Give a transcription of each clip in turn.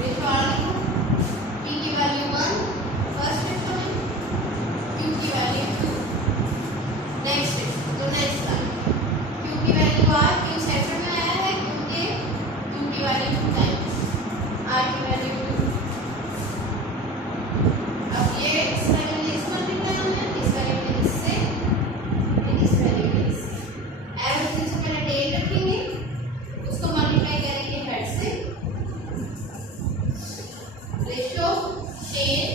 Ratio R P की value 1 first ratio में, Q की वैल्यू 2 नेक्स्ट रेशो। तो नेक्स्ट लाइन क्यू की वैल्यू आर, क्यू सेंटर में आया है क्योंकि क्यू की वैल्यू 2 टाइम्स आर की वैल्यू 2। अब ये इस वैल्यू से इस मल्टीप्लाई होना है, इस वैल्यू में इससे, इस वैल्यू में इससे। एवरीथिंग से पहले टेल रखेंगे, उसको मल्टीप्लाई करेंगे हेड से। Ratio tail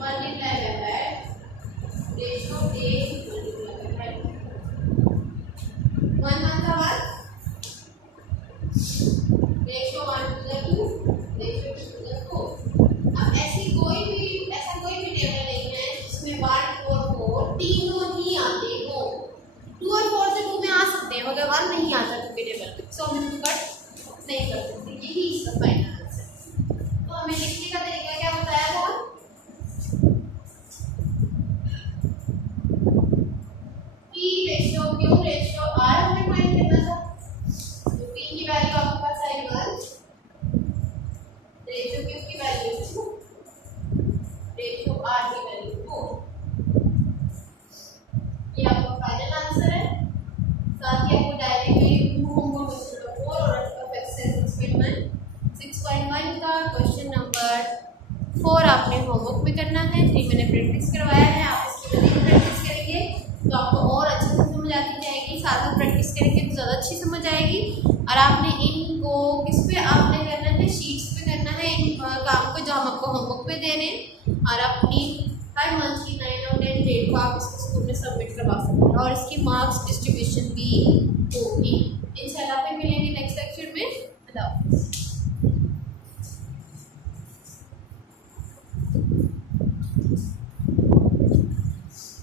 multiply by head, ratio tail multiply by head. 1 का बाद ratio 1 to the 2, ratio 2 to the 4। अब ऐसा कोई भी टेबल नहीं है जिसमें 1, 2 और 4 तीनों ही आते हो। 2 और 4 से 2 में आ सकते हैं मगर 1 नहीं आता क्योंकि टेबल पे, सो हम इसको कट नहीं कर सकते। यही इसका फाइनल आंसर। तो हमें लिखने का तरीका क्या बताया था? P ratio Q ratio R हमें फाइंड करना था। तो P की वैल्यू आपके पास आई 1, रेशियो Q की वैल्यू 2, रेशियो R की वैल्यू 4। ये आपका फाइनल आंसर है। साथ ही आपको डायरेक्टली होमवर्क क्वेश्चन 4 और एक्सरसाइज 6.1 का क्वेश्चन नंबर 4 आपने होमवर्क में करना है। 3 मैंने प्रैक्टिस करवाया है, आप इसकी मजीद प्रैक्टिस करेंगे तो आपको और अच्छे से समझ आती जाएगी। साथ में प्रैक्टिस करेंगे तो ज़्यादा अच्छी समझ आएगी। और आपने इनको किस पे आपने करना है, शीट्स पे करना है इन काम को जो हम आपको होमवर्क में दे रहे हैं। और अपनी हर मंथ की 9 और 10 डेट को आप इसको स्कूल में सबमिट करवा सकते हैं और इसकी मार्क्स डिस्ट्रीब्यूशन भी होगी।